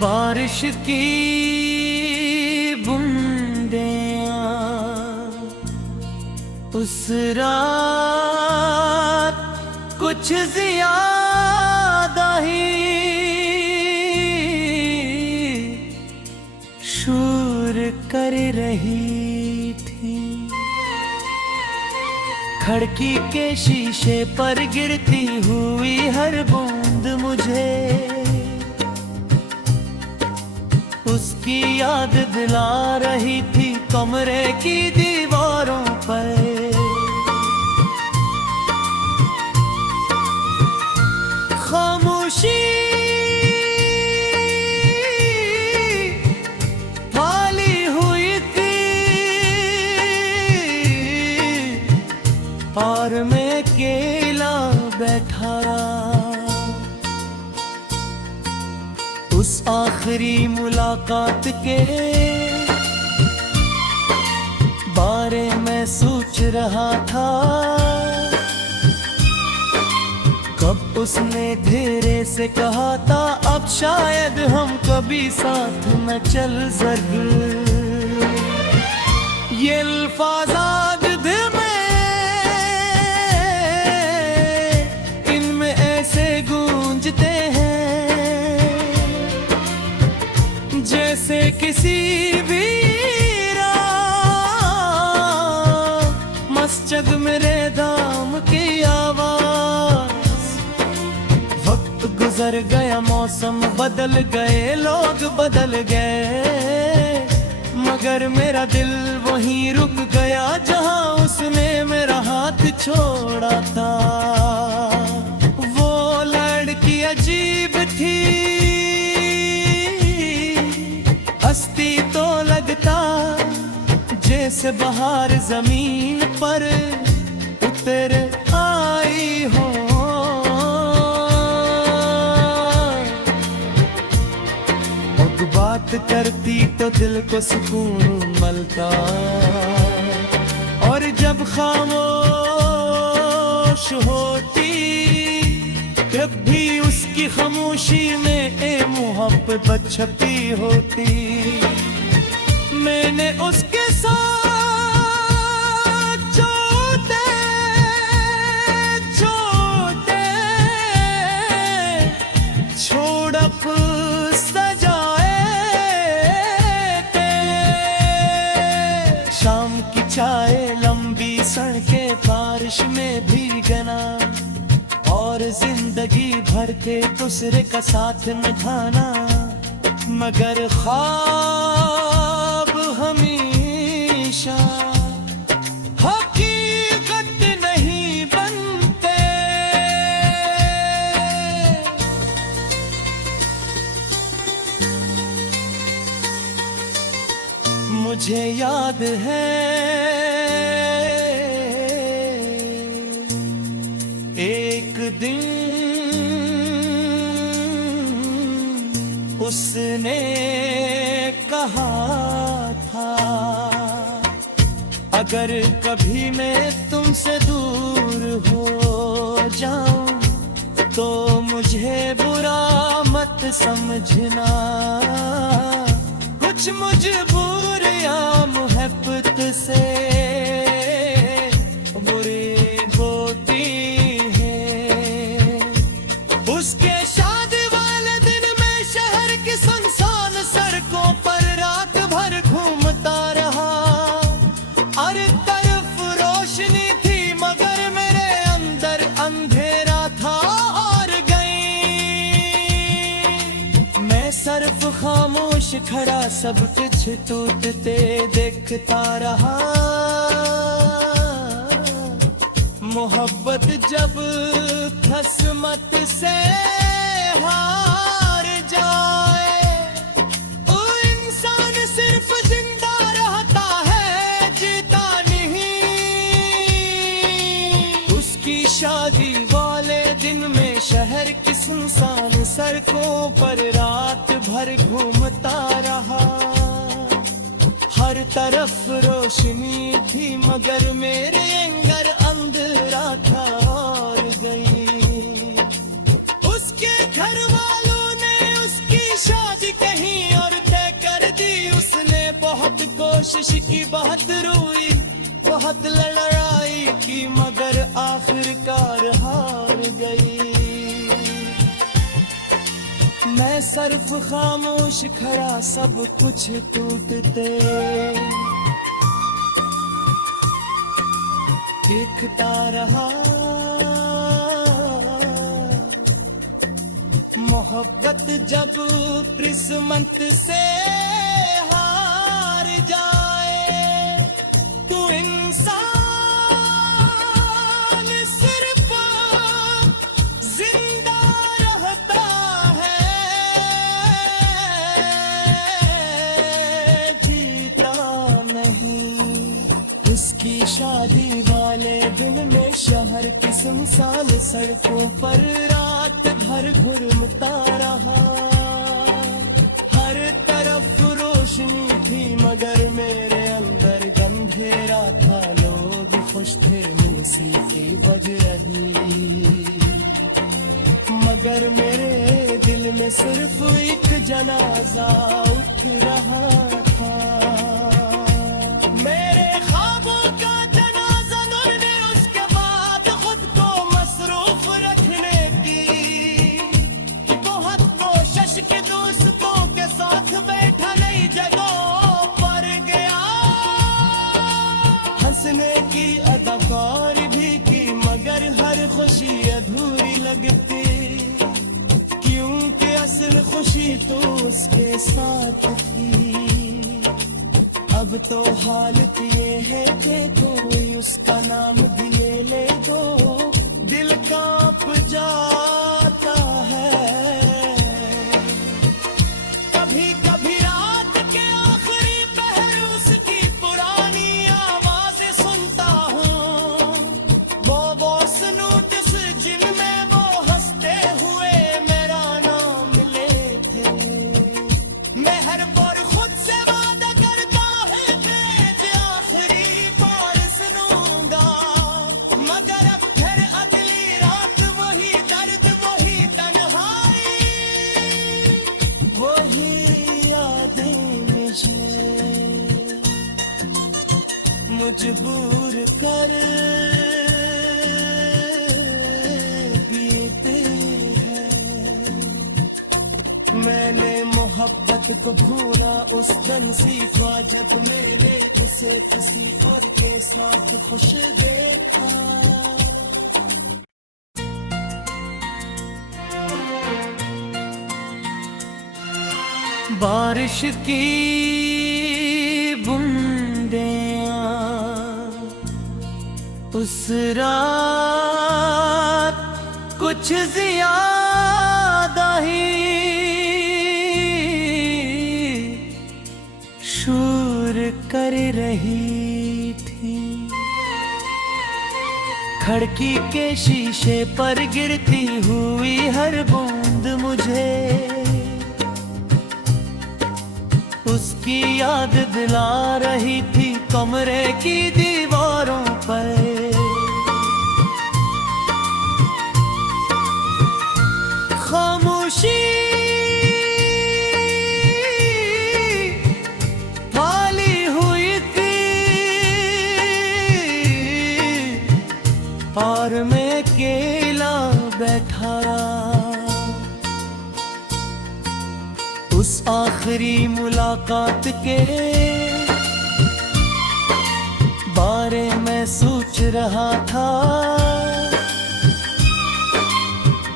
बारिश की बूंदें उस रात कुछ ज्यादा ही शोर कर रही थी। खिड़की के शीशे पर गिरती हुई हर बूंद मुझे उसकी याद दिला रही थी। कमरे की दीवारों पर खामोशी फाली हुई थी और मैं अकेला बैठा उस आखिरी मुलाकात के बारे में सोच रहा था। कब उसने धीरे से कहा था अब शायद हम कभी साथ न चल सके। ये अल्फाज़ दिल में इनमें ऐसे गूंजते हैं जैसे किसी भी मस्जिद मेरे दाम की आवाज। वक्त गुजर गया, मौसम बदल गए, लोग बदल गए, मगर मेरा दिल वहीं रुक गया जहां उसने मेरा हाथ छोड़ा था। वो लड़की अजीब थी, हंसती तो लगता जैसे बाहर जमीन पर उतर आई हो। और बात करती तो दिल को सुकून मिलता और जब खामोश होती तब भी उसकी खामोशी में मोहब्बत छपी होती। मैंने उसके साथ छोटे छोटे छोड़प सजाए थे। शाम की चाय, लंबी सड़कें, बारिश में भीगना और जिंदगी भर के दूसरे का साथ निभाना, मगर ख्वाब हमेशा हकीकत नहीं बनते। मुझे याद है एक दिन उसने कहा था अगर कभी मैं तुमसे दूर हो जाऊं तो मुझे बुरा मत समझना। कुछ मजबूर या मोहब्बत से बुरी होती है। उसके शादी वाले दिन में शहर की सुनसान सड़कों पर रात भर घूमता रहा। हर तरफ रोशनी थी मगर मेरे अंदर अंधेरा था और गई। मैं सिर्फ खामोश खड़ा सब कुछ टूटते देखता रहा। मोहब्बत जब किस्मत से हार जाए वो इंसान सिर्फ जिंदा रहता है, जीता नहीं। उसकी शादी वाले दिन में शहर की सुनसान सड़कों पर रात भर घूमता रहा। हर तरफ रोशनी थी मगर मेरे अंदर अंधेरा था और गई। उसके घर वालों ने उसकी शादी कही कोशिश की, बहुत रोई, बहुत लड़ाई की, मगर आखिरकार हार गई। मैं सिर्फ खामोश खड़ा, सब कुछ टूटते देखता रहा। मोहब्बत जब किस्मत से हार जाए तो इंसान सिर्फ जिंदा रहता है, जीता नहीं। उसकी शादी वाले दिन में शहर की सुनसान सड़कों पर रात भर घुरमता रहा। हर तरफ रोशनी थी मगर मेरे अंदर गंधेरा था। लोग खुश थे, मौसीकी बज रही, मगर मेरे दिल में सिर्फ एक जनाजा उठ रहा था। मेरे ख्वाबों का जनाजा ने उसके बाद खुद को मसरूफ रखने की बहुत कोशिश की। दोस्तों के साथ बैठा नई जगहों पर गया, हंसने की अदाकारी भी की, मगर हर खुशी अधूरी लगती, क्योंकि असल खुशी तो उसके साथ थी। अब तो हालत ये है कि कोई उसका नाम भी ले ले तो दिल कांप जाता है। कभी कभी रात के आखिरी पहर उसकी पुरानी आवाजें सुनता हूँ, वो स्नूट्स जिनमें वो हंसते हुए मेरा नाम लेते। मैं हर बार खुद से वादा करता है पेज आखिरी बार सुनूंगा, मगर अब फिर अगली रात वही दर्द, वही तन्हाई, वही यादें मुझे मजबूर कर देते हैं। मैंने मोहब्बत को भूला उस दिन सीखा जब मैंने उसे किसी और के साथ खुश देखा। बारिश की बूंदें उस रात कुछ ज्यादा ही शोर कर रही थी। खिड़की के शीशे पर गिरती हुई हर बूंद मुझे उसकी याद दिला रही थी। कमरे की दीवारों पर खामोशी फाली हुई थी और मैं अकेला बैठा उस आखिरी मुलाकात के बारे में सोच रहा था।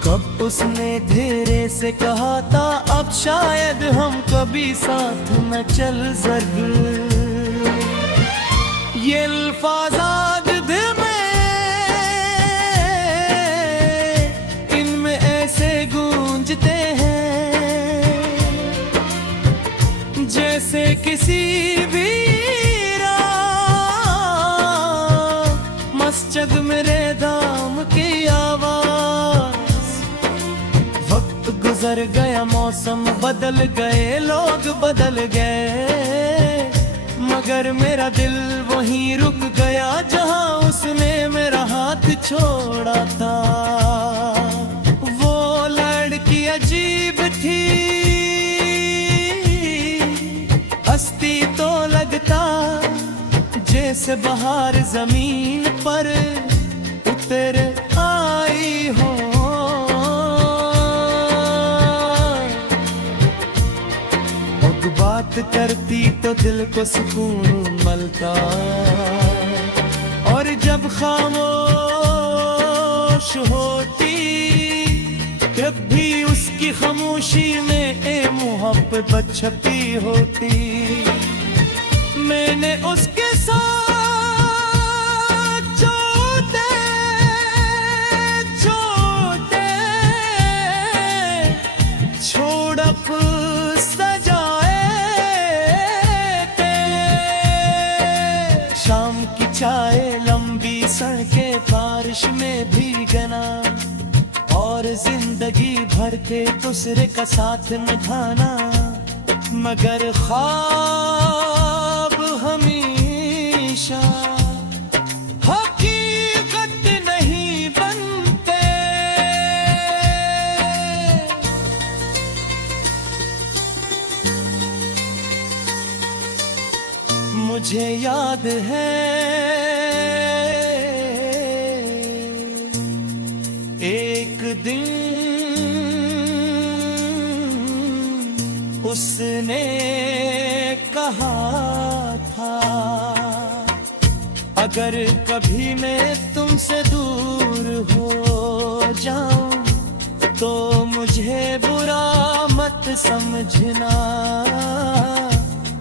कब उसने धीरे से कहा था अब शायद हम कभी साथ न चल सके। ये अल्फाज़ दिल में इनमें ऐसे गूंजते हैं जैसे किसी भी मस्जिद मेरे दाम की आवाज। वक्त गुजर गया, मौसम बदल गए, लोग बदल गए, मगर मेरा दिल वहीं रुक गया जहां उसने मेरा हाथ छोड़ा था। वो लड़की अजीब थी, हंसती तो लगता जैसे बहार जमीन पर उतर आई हो। और बात करती तो दिल को सुकून मिलता, और जब खामोश होती तब भी उसकी खामोशी में ए मोहब्बत छपी होती। मैंने उसके साथ छोटे छोटे छोड़प सजाए थे। शाम की चाय लंबी सड़कें बारिश में भीगना, और जिंदगी भर के दूसरे का साथ निभाना, मगर ख्वाब हमेशा हकीकत नहीं बनते। मुझे याद है एक दिन उसने कहा था, अगर कभी मैं तुमसे दूर हो जाऊं तो मुझे बुरा मत समझना।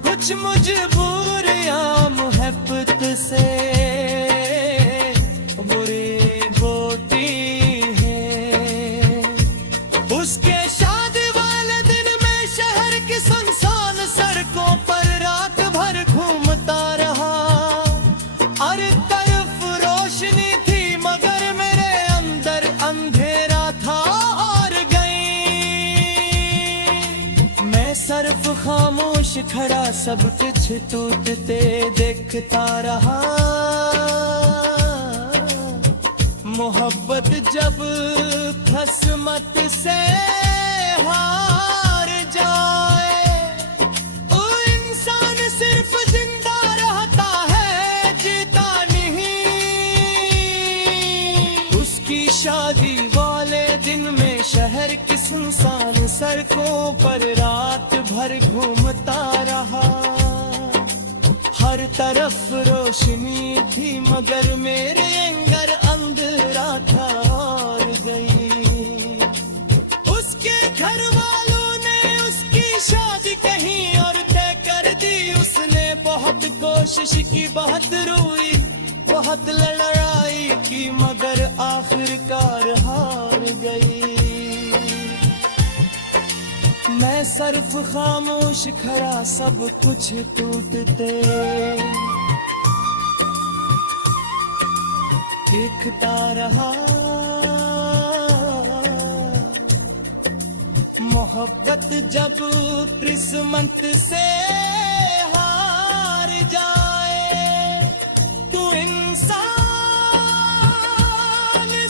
कुछ मजबूर या मोहब्बत से बुरी बोटी है। उसके शादी वाले दिन में शहर की सुनसान सड़कों पर रात भर घूमता रहा। हर तरफ रोशनी थी मगर मेरे अंदर अंधेरा था और गई। मैं सिर्फ खामोश खड़ा सब कुछ टूटते देखता रहा। मोहब्बत जब किस्मत से हार जाए तो इंसान सिर्फ जिंदा रहता है, जीता नहीं। उसकी शादी वाले दिन में शहर की सुनसान सड़कों पर रात भर घूमता रहा। हर तरफ रोशनी थी मगर मेरे अंदर अंधेरा था और गई। उसके घर वालों ने उसकी शादी कहीं और तय कर दी। उसने बहुत कोशिश की, बहुत रोई, बहुत लड़ाई की मगर आखिरकार हार गई। मैं सिर्फ खामोश खड़ा सब कुछ टूटते देखता रहा। मोहब्बत जब किस्मत से हार जाए तो इंसान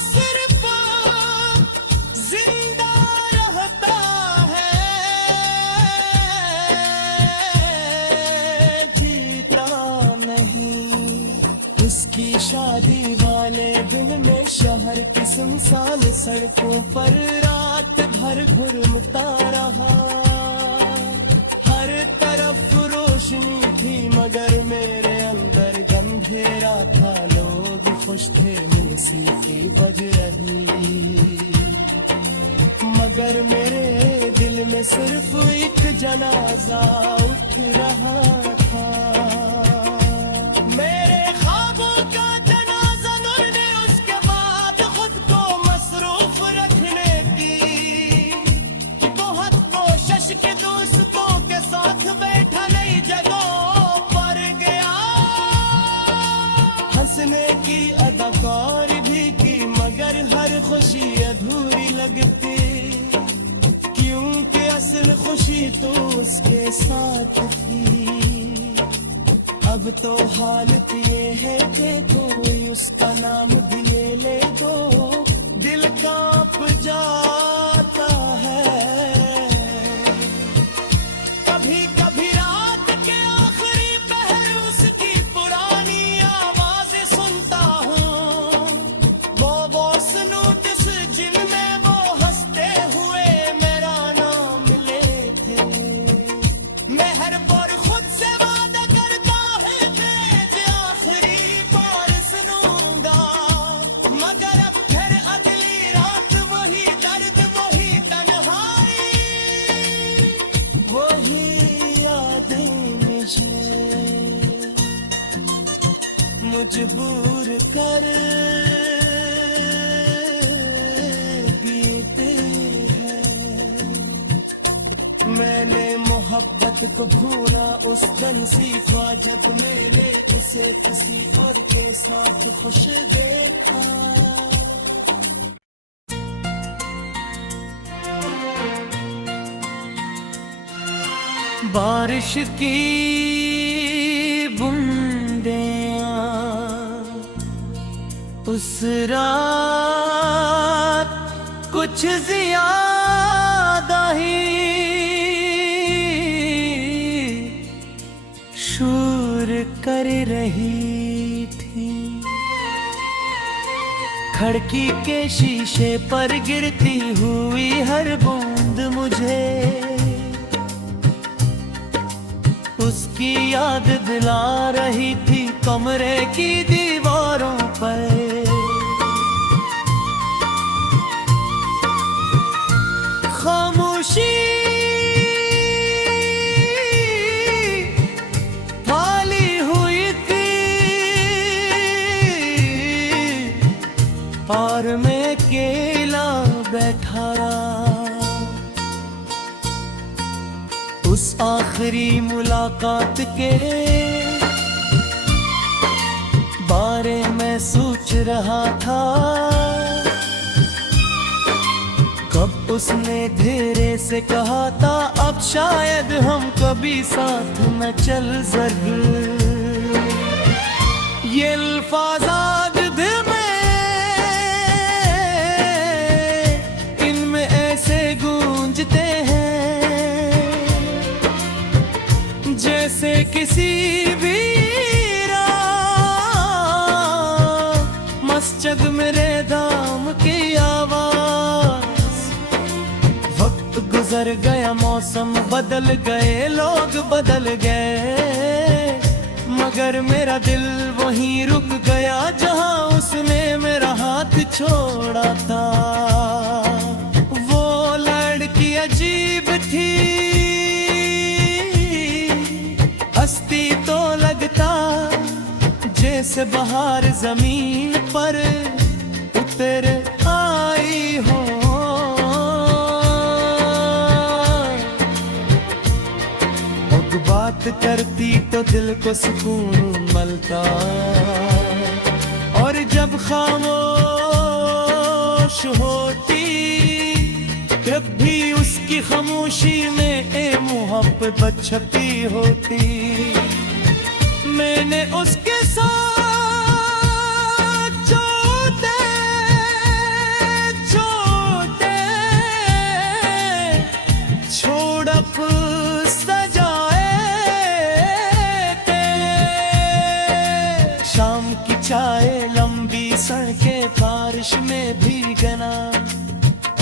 सिर्फ जिंदा रहता है, जीता नहीं। उसकी शादी वाले दिन में शहर की सुनसान सड़कों पर रात भर घूमता रहा। हर तरफ रोशनी थी मगर मेरे अंदर गंधेरा था। लोग खुश थे, मौसीकी बज रही मगर मेरे दिल में सिर्फ एक जनाजा उठ रहा था। मेरे ख्वाबों का जनाजा ने उसके बाद खुद को मसरूफ रखने की बहुत कोशिश के दोस्तों के साथ बैठा नई जगहों पर गया। हंसने की अदाकारी भी की मगर हर खुशी अधूरी लगती, क्योंकि असल खुशी तो उसके साथ थी। अब तो हालत ये है कि कोई उसका नाम भी ले ले तो दिल कांप जाता है। कभी कभी रात के आखिरी पहर उसकी पुरानी मजबूर कर देते हैं। मैंने मोहब्बत को भूला उस दिन सीखा जब मैंने उसे किसी और के साथ खुश देखा। बारिश की बूंदें उस रात कुछ ज्यादा ही शोर कर रही थी। खिड़की के शीशे पर गिरती हुई हर बूंद मुझे उसकी याद दिला रही थी कमरे की दीवारों पर। खामोशी फाली हुई थी और मैं अकेला बैठा उस आखिरी मुलाकात के बारे में सोच रहा था। कब उसने धीरे से कहा था अब शायद हम कभी साथ न चल सके। ये अल्फाज़ दिल में इनमें ऐसे गूंजते हैं जैसे किसी भी मस्जिद मेरे दाम की आवाज। वक्त गुजर गया मौसम बदल गए लोग बदल गए मगर मेरा दिल वहीं रुक गया जहां उसने मेरा हाथ छोड़ा था। वो लड़की अजीब थी हंसती तो लगता जैसे बाहर जमीन पर उतर आई हो। और बात करती तो दिल को सुकून मिलता और जब खामोश होती तब भी उसकी खामोशी में मोहब्बत छपी होती। मैंने उसके साथ छोटे छोटे छोड़प सजाए थे। शाम की चाय लंबी सड़कें बारिश में भीगना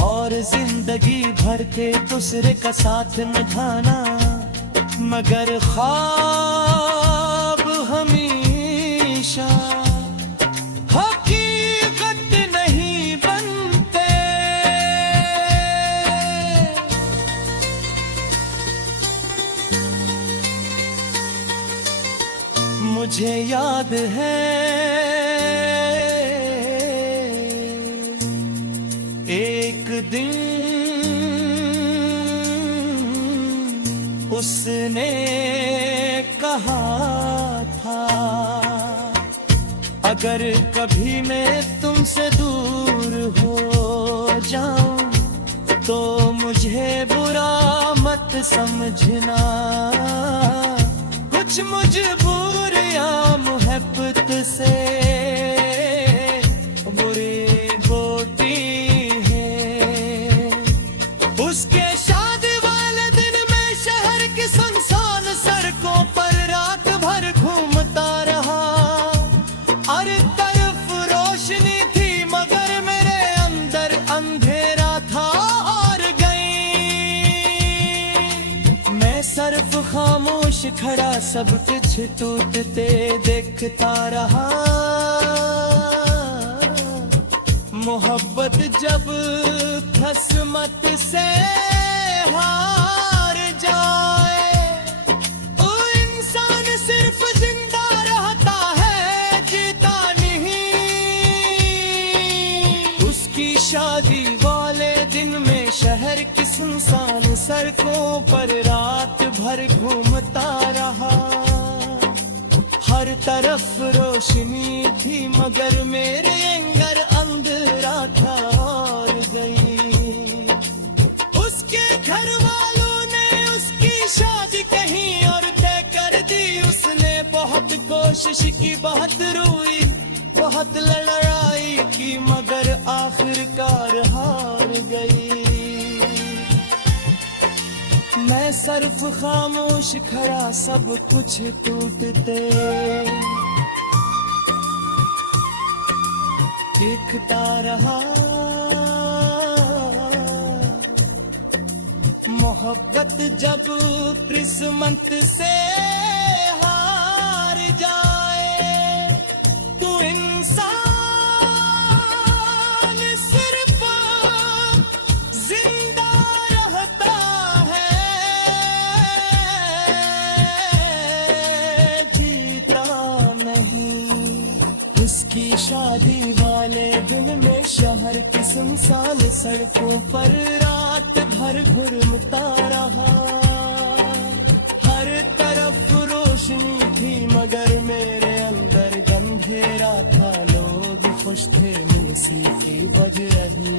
और जिंदगी भर के दूसरे का साथ निभाना मगर ख्वाब हमेशा हकीकत नहीं बनते। मुझे याद है एक दिन उसने कहा था अगर कभी मैं तुमसे दूर हो जाऊं तो मुझे बुरा मत समझना। कुछ मजबूर या मोहब्बत से बुरी बोटी है। उसके शादी वाले दिन में शहर की सुनसान सड़कों पर रात भर घूमता रहा। हर तरफ रोशनी थी मगर मेरे अंदर अंधेरा था और गई। मैं सिर्फ खामोश खड़ा सब कुछ टूटते देखता रहा। मोहब्बत जब किस्मत से हार जाए तो इंसान सिर्फ जिंदा रहता है जीता शादी वाले दिन में शहर की सुनसान सड़कों पर रात भर घूमता रहा। हर तरफ रोशनी थी मगर मेरे अंदर अंधेरा था और गई। उसके घर वालों ने उसकी शादी कहीं और तय कर दी। उसने बहुत कोशिश की, बहुत रोई, बहुत लड़ाई की मगर आखिरकार हार गई। मैं सिर्फ खामोश खड़ा, सब कुछ टूटते देखता रहा। मोहब्बत जब किस्मत से हार जाए तो इंसान सिर्फ जिंदा रहता है, जीता नहीं। उसकी शादी वाले दिन में शहर की सुनसान सड़कों पर रात भर घूमता रहा। हर तरफ रोशनी थी मगर मेरे अंदर अंधेरा था। लोग खुश थे, मौसीकी बज रही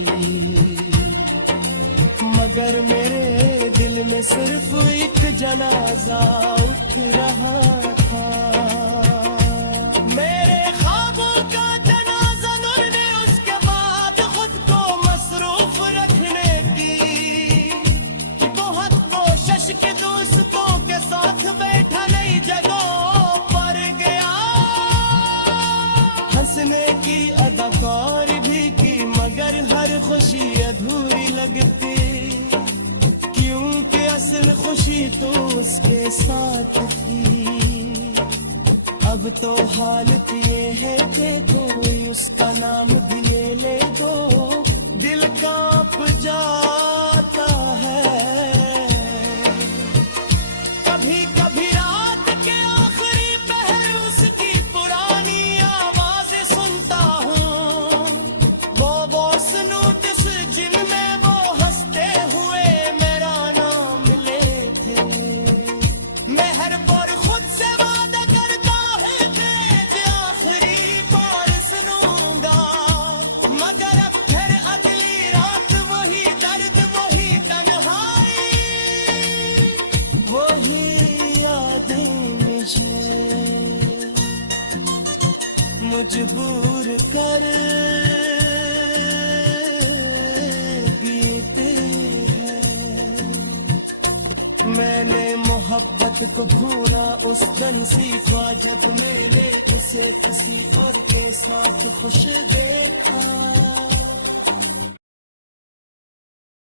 मगर मेरे दिल में सिर्फ एक जनाजा उठ रहा था। मेरे ख्वाबों का जनाजा नूर ने उसके बाद खुद को मसरूफ रखने की बहुत कोशिश के दोस्तों के साथ बैठा नई जगहों पर गया। हंसने की अदाकारी भी की मगर हर खुशी अधूरी लगती, क्योंकि असल खुशी तो उसके साथ थी। अब तो हालत ये है कि कोई उसका नाम भी ले तो दिल कांप जाता है। कभी कभी रात के आखिरी पहर उसकी पुरानी आवाजें सुनता हूँ। वो स्नूट्स जिनमें वो हंसते हुए मेरा नाम लेते। मैं हर बार खुद से वादा करता है कि आखिरी बार सुनूंगा मगर अब फिर अगली रात वही दर्द, वही तन्हाई, वही यादें मुझे मजबूर कर देते हैं। मैंने मोहब्बत को भूला उस दिन सीखा जब मैंने उसे किसी और के साथ खुश देखा।